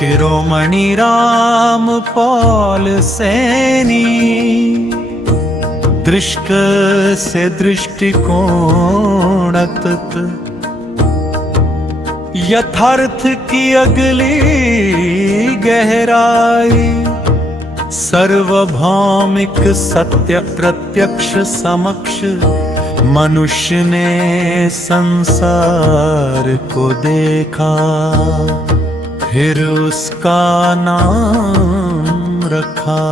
शिरोमणि रामपाल सैनी, दृष्ट से दृष्टिकोण तक, यथार्थ की अगली गहराई, सर्वभौमिक सत्य प्रत्यक्ष समक्ष, मनुष्य ने संसार को देखा, फिर उसका नाम रखा।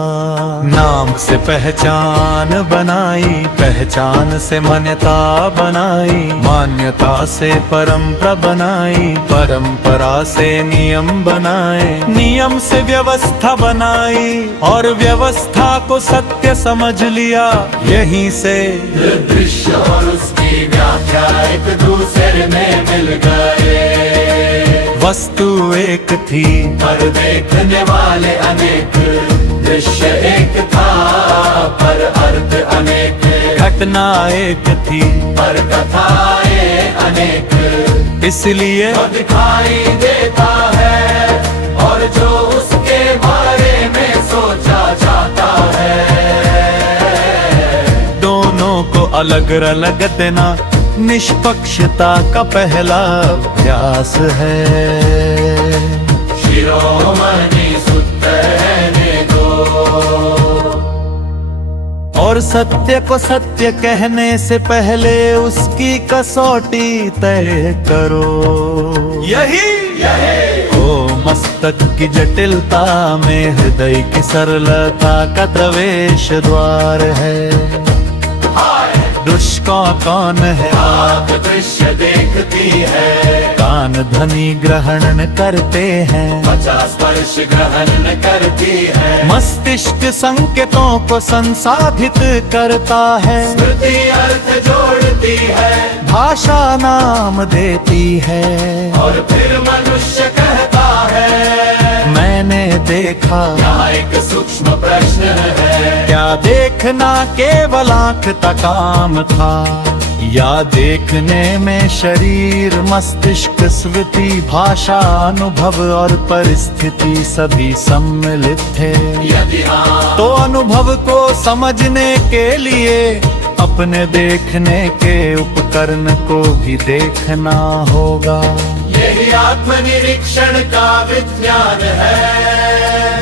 नाम से पहचान बनाई, पहचान से मान्यता बनाई, मान्यता से परंपरा बनाई, परंपरा से नियम बनाए, नियम से व्यवस्था बनाई, और व्यवस्था को सत्य समझ लिया। यहीं से दृश्य और उसकी व्याख्या एक दूसरे में मिल गए। वस्तु एक थी पर देखने वाले अनेक, दृश्य एक था पर अर्थ अनेक, घटना एक थी पर कथाएं अनेक, इसलिए जो दिखाई देता है और जो उसके बारे में सोचा जाता है, दोनों को अलग अलग देना निष्पक्षता का पहला अभ्यास है। शिरोमणि सूत्र ने दो, और सत्य को सत्य कहने से पहले उसकी कसौटी तय करो। यही ओ मस्तक की जटिलता में हृदय की सरलता का प्रवेश द्वार है। दृश्य कौन है? आँख दृश्य देखती है, कान ध्वनि ग्रहण करते हैं, त्वचा स्पर्श ग्रहण करती है, मस्तिष्क संकेतों को संसाधित करता है, स्मृति अर्थ जोड़ती है, भाषा नाम देती है, और फिर मनुष्य कहता है। मैंने देखा। यहाँ एक सूक्ष्म प्रश्न है, क्या देखना केवल आँख का काम था, या देखने में शरीर मस्तिष्क स्मृति भाषा अनुभव और परिस्थिति सभी सम्मिलित थे? यदि हाँ तो अनुभव को समझने के लिए अपने देखने के उपकरण को भी देखना होगा। यही आत्मनिरीक्षण का विज्ञान है।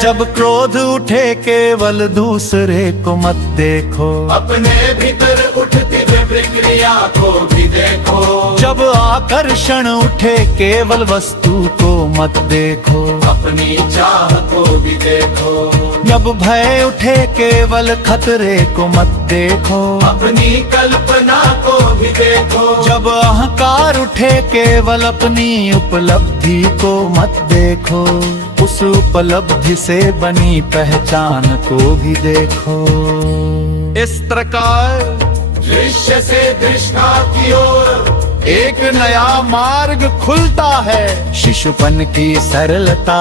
जब क्रोध उठे केवल दूसरे को मत देखो, अपने भीतर उठती हुई प्रक्रिया को भी देखो। जब आकर्षण उठे केवल वस्तु को मत देखो, अपनी चाह को भी देखो। जब भय उठे केवल खतरे को मत देखो, अपनी कल्पना को भी देखो। जब अहंकार उठे केवल अपनी उपलब्धि को मत देखो, उस उपलब्धि से बनी पहचान को भी देखो। इस प्रकार दृश्य से दृष्टा की ओर एक नया मार्ग खुलता है। शिशुपन की सरलता,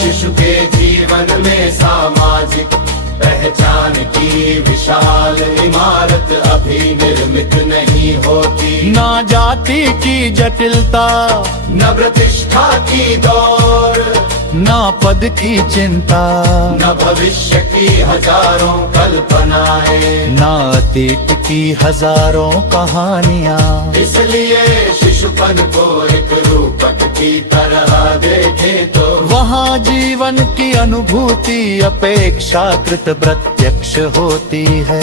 शिशु के जीवन में सामाजिक पहचान की विशाल इमारत अभी निर्मित नहीं होती। न जाति की जटिलता, न प्रतिष्ठा की दौड़, न पद की चिंता, न भविष्य की हजारों कल्पनाएं, न अतीत की हजारों कहानियाँ। इसलिए शिशुपन को एक रूपक की तरह देखे तो वहाँ जीवन की अनुभूति अपेक्षाकृत प्रत्यक्ष होती है,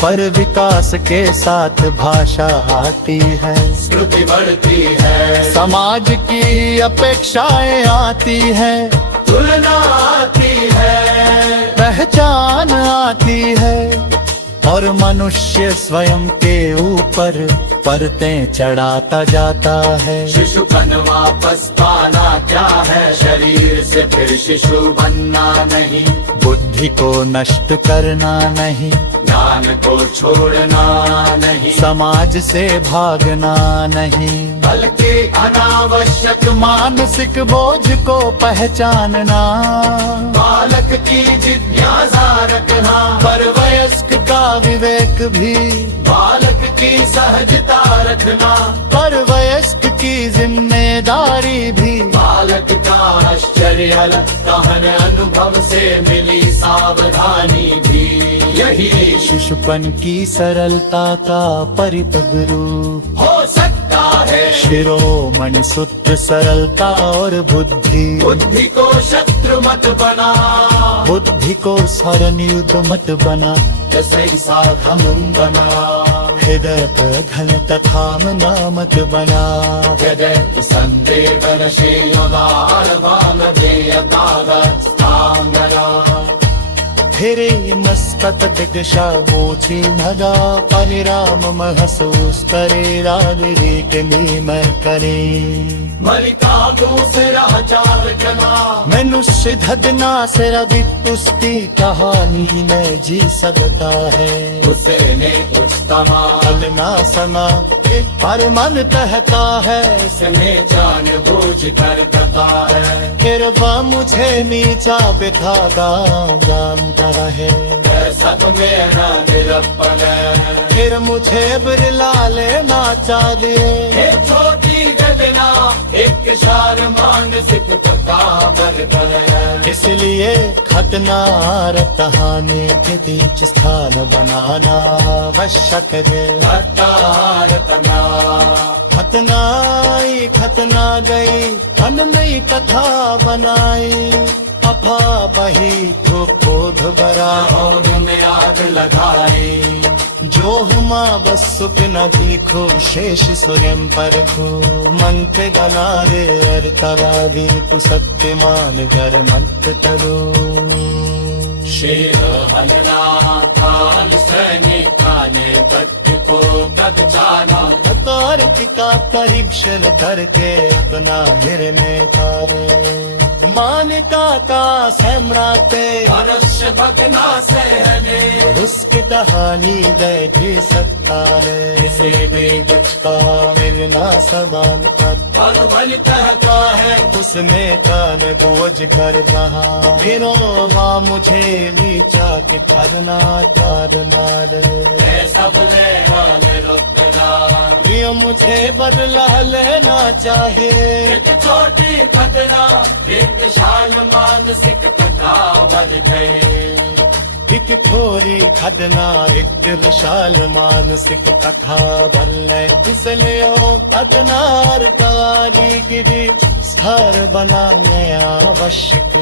पर विकास के साथ भाषा आती है, स्मृति बढ़ती है, समाज की अपेक्षाएं आती है, तुलना आती है, पहचान आती है, और मनुष्य स्वयं के ऊपर परतें चढ़ाता जाता है। शिशुपन वापस पाना क्या है? शरीर से फिर शिशु बनना नहीं, बुद्धि को नष्ट करना नहीं, ज्ञान को छोड़ना नहीं, समाज से भागना नहीं, बल्कि अनावश्यक मानसिक बोझ को पहचानना, बालक की जिज्ञासा रखना, पर वयस्क का विवेक भी, बालक की सहजता रखना, पर वयस्क की जिम्मेदारी भी, बालक का आश्चर्य नरियल कहन अनुभव से मिली सावधानी भी यही शिशुपन की सरलता का परिपक्व रूप हो सकता है। शिरोमणि सूत्र सरलता और बुद्धि बुद्धि को शत्रु मत बना, बुद्धि को सरनियुद्ध मत बना, सही साधन बना। हृदय घन तथा मत बना, हृदय संदेहनशीलदार फिरे मस्तक दिशा बोझी नगा परिराम महसूस करे राग रीक नीमय करे। मलिका दूसरा चार कना मनुष्य धदना से रदित उसकी कहानी में जी सकता है। उसे ने कुछ कमाल अलना सना पर मन कहता है, इसने जान बूझ कर करता है। फिर वह मुझे नीचा बिठा जानता है, सब मेरा निरपन है। फिर मुझे बिरला लेना चाहिए। एक छोटी गदना एक शार मानसिक काबर है। इसलिए खतना रतहाने के बीच स्थान बनाना आवश्यक है। खतना गई अन नई कथा बनाई, अफा बही तो बोध बरा और में आग लगाई। जो हुमा बस सुख न दिखो शेष स्वयं पर को मंत्र गनारे अर तरादी कुसत्य मान घर मंत्र करो। शेर हलना थाल सैनिका ने भक्त को कद जाना। कार्तिका परीक्षण करके अपना निर्णय करे। मालिका का सम्राटे अवश्य भगना सहने उसकी कहानी बैठी सकता है। इसे भी का मिलना समान बल कहता है। उसने कान बोझ कर रहा विनोबा मुझे नीचा के करना सब ले आने रुकना। ये मुझे बदला लेना चाहिए। एक छोटी खतरा एक विशाल मानसिक कथा बन गए। एक थोड़ी खदना एक विशाल मानसिक कथा बन इसलिए खदनार कारीगिरी स्थिर बनाने आवश्यक।